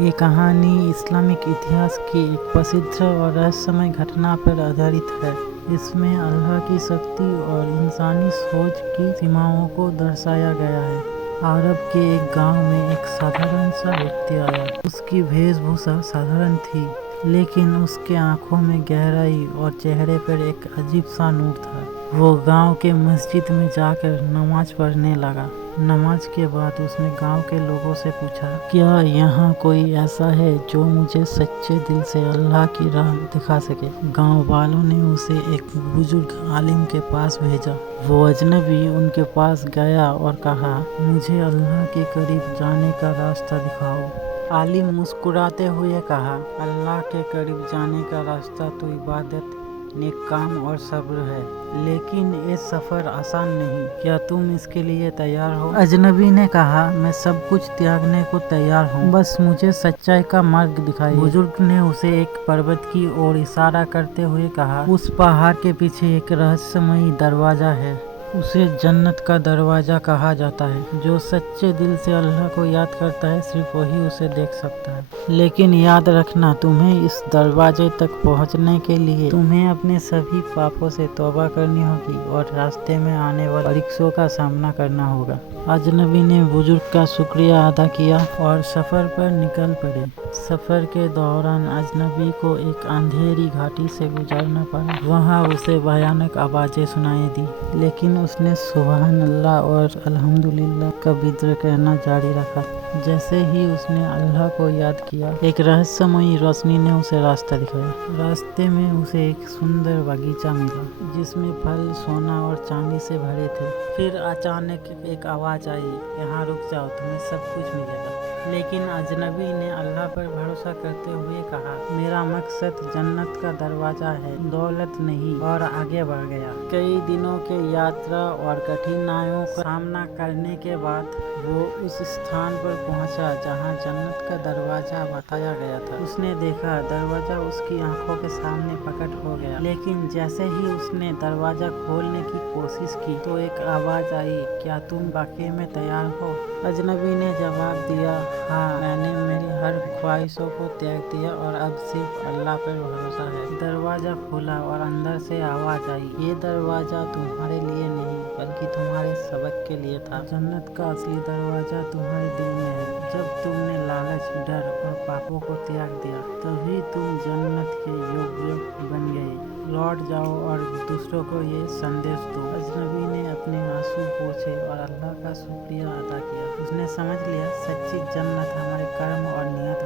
ये कहानी इस्लामिक इतिहास की एक प्रसिद्ध और रहस्यमय घटना पर आधारित है। इसमें अल्लाह की शक्ति और इंसानी सोच की सीमाओं को दर्शाया गया है। अरब के एक गांव में एक साधारण सा व्यक्ति आया। उसकी वेशभूषा साधारण थी, लेकिन उसके आंखों में गहराई और चेहरे पर एक अजीब सा नूर था। वो गांव के मस्जिद में जाकर नमाज पढ़ने लगा। नमाज के बाद उसने गांव के लोगों से पूछा, क्या यहाँ कोई ऐसा है जो मुझे सच्चे दिल से अल्लाह की राह दिखा सके। गांव वालों ने उसे एक बुजुर्ग आलिम के पास भेजा। वो अजनबी उनके पास गया और कहा, मुझे अल्लाह के करीब जाने का रास्ता दिखाओ। आलिम मुस्कुराते हुए कहा, अल्लाह के करीब जाने का रास्ता तो इबादत, नेक काम और सब्र है, लेकिन ये सफर आसान नहीं। क्या तुम इसके लिए तैयार हो? अजनबी ने कहा, मैं सब कुछ त्यागने को तैयार हूँ, बस मुझे सच्चाई का मार्ग दिखाइए। बुजुर्ग ने उसे एक पर्वत की ओर इशारा करते हुए कहा, उस पहाड़ के पीछे एक रहस्यमयी दरवाजा है। उसे जन्नत का दरवाजा कहा जाता है। जो सच्चे दिल से अल्लाह को याद करता है, सिर्फ वही उसे देख सकता है। लेकिन याद रखना, तुम्हें इस दरवाजे तक पहुंचने के लिए तुम्हें अपने सभी पापों से तौबा करनी होगी और रास्ते में आने वाले परीक्षाओं का सामना करना होगा। अजनबी ने बुजुर्ग का शुक्रिया अदा किया और सफर पर निकल पड़े। सफर के दौरान अजनबी को एक अंधेरी घाटी से गुजरना पड़ा। वहाँ उसे भयानक आवाजें सुनाई दी, लेकिन उसने सुभान अल्लाह और अल्हम्दुलिल्लाह का जिक्र कहना जारी रखा। जैसे ही उसने अल्लाह को याद किया, एक रहस्यमयी रोशनी ने उसे रास्ता दिखाया। रास्ते में उसे एक सुंदर बगीचा मिला, जिसमें फल सोना और चांदी से भरे थे। फिर अचानक एक आवाज आई, यहाँ रुक जाओ, तुम्हें सब कुछ मिलेगा। लेकिन अजनबी ने अल्लाह पर भरोसा करते हुए कहा, मेरा मकसद जन्नत का दरवाजा है, दौलत नहीं, और आगे बढ़ गया। कई दिनों के यात्रा और कठिनाइयों का सामना करने के बाद वो उस स्थान पर पहुंचा जहां जन्नत का दरवाजा बताया गया था। उसने देखा दरवाजा उसकी आंखों के सामने प्रकट हो गया, लेकिन जैसे ही उसने दरवाजा खोलने की कोशिश की तो एक आवाज आई, क्या तुम वाकई में तैयार हो? अजनबी ने जवाब दिया, हाँ, मैंने मेरी हर ख्वाहिशों को त्याग दिया और अब सिर्फ अल्लाह पर भरोसा है। दरवाजा खुला और अंदर से आवाज आई, ये दरवाजा तुम्हारे लिए नहीं बल्कि तुम्हारे सबक के लिए था। जन्नत का असली दरवाजा तुम्हारे दिल में है। जब तुमने लालच, डर और पापों को त्याग दिया, तभी तुम जन्नत के योग्य बन गए। लौट जाओ और दूसरों को ये संदेश दो। अजनबी ने अपने आंसू पोंछे और अल्लाह का शुक्रिया अदा किया। उसने समझ लिया, सच्ची जन्नत हमारे कर्म और नियत